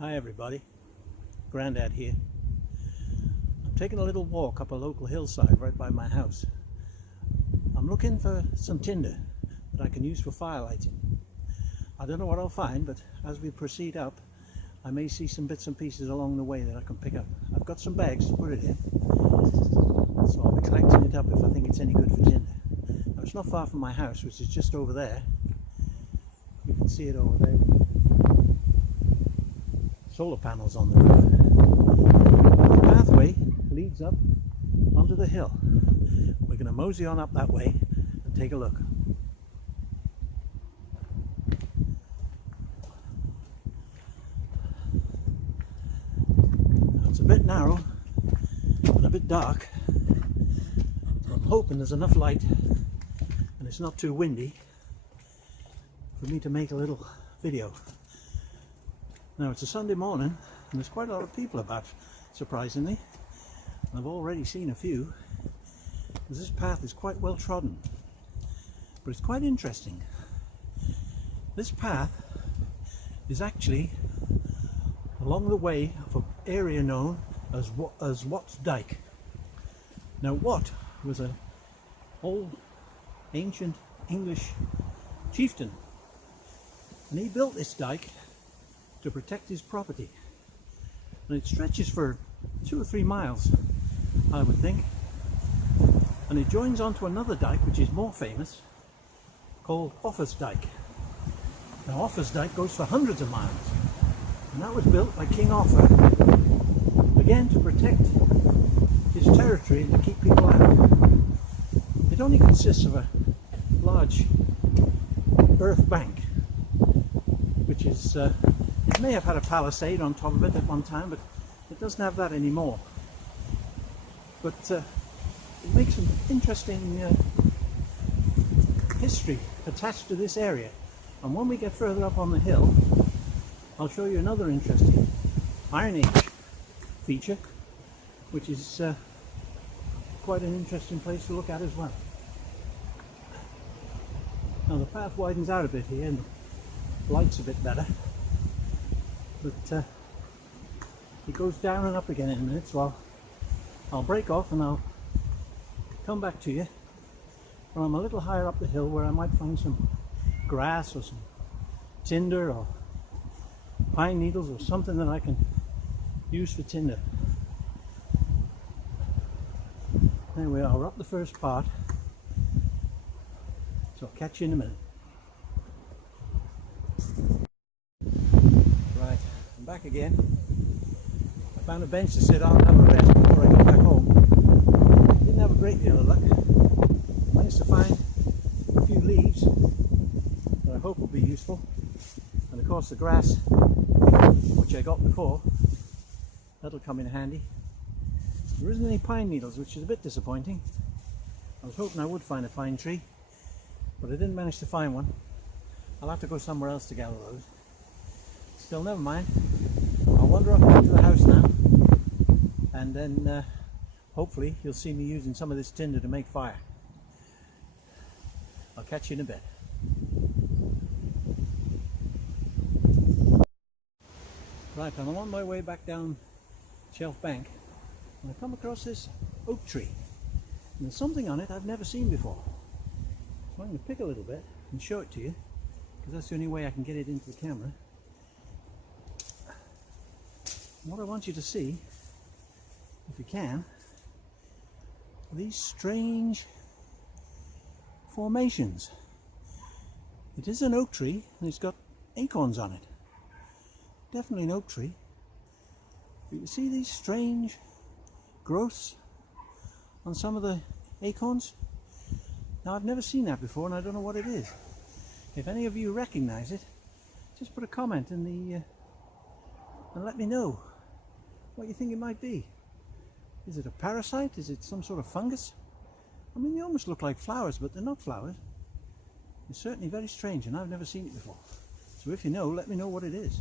Hi everybody, Grandad here. I'm taking a little walk up a local hillside right by my house. I'm looking for some tinder that I can use for firelighting. I don't know what I'll find, but as we proceed up I may see some bits and pieces along the way that I can pick up. I've got some bags to put it in, so I'll be collecting it up if I think it's any good for tinder. Now it's not far from my house, which is just over there. You can see it over there. Solar panels on the roof. The pathway leads up onto the hill. We're going to mosey on up that way and take a look. Now it's a bit narrow and a bit dark, so I'm hoping there's enough light and it's not too windy for me to make a little video. Now it's a Sunday morning and there's quite a lot of people about, surprisingly. I've already seen a few. This path is quite well trodden, but it's quite interesting. This path is actually along the way of an area known as Wat's Dyke. Now Wat was an old ancient English chieftain, and he built this dike to protect his property, and it stretches for 2 or 3 miles, I would think, and it joins onto another dike which is more famous, called Offa's Dyke. Now Offa's Dyke goes for hundreds of miles, and that was built by King Offa, again to protect his territory and to keep people out. It only consists of a large earth bank, which is it may have had a palisade on top of it at one time, but it doesn't have that anymore. But it makes some interesting history attached to this area. And when we get further up on the hill, I'll show you another interesting Iron Age feature, which is quite an interesting place to look at as well. Now the path widens out a bit here and the light's a bit better, but it goes down and up again in a minute, so I'll break off and I'll come back to you when I'm a little higher up the hill, where I might find some grass or some tinder or pine needles or something that I can use for tinder. There we are, we're up the first part, so I'll catch you in a minute. Right, I'm back again. I found a bench to sit on and have a rest before I got back home. I didn't have a great deal of luck. I managed to find a few leaves that I hope will be useful, and of course the grass, which I got before, that'll come in handy. There isn't any pine needles, which is a bit disappointing. I was hoping I would find a pine tree, but I didn't manage to find one. I'll have to go somewhere else to gather those. Still, never mind. I'll wander up back to the house now, and then hopefully you'll see me using some of this tinder to make fire. I'll catch you in a bit. Right, I'm on my way back down Shelf Bank, and I come across this oak tree, and there's something on it I've never seen before. So I'm going to pick a little bit and show it to you, because that's the only way I can get it into the camera. What I want you to see, if you can, are these strange formations. It is an oak tree and it's got acorns on it. Definitely an oak tree. But you see these strange growths on some of the acorns? Now I've never seen that before and I don't know what it is. If any of you recognize it, just put a comment in the and let me know what you think it might be. Is it a parasite? Is it some sort of fungus? I mean, they almost look like flowers, but they're not flowers. It's certainly very strange and I've never seen it before. So if you know, let me know what it is.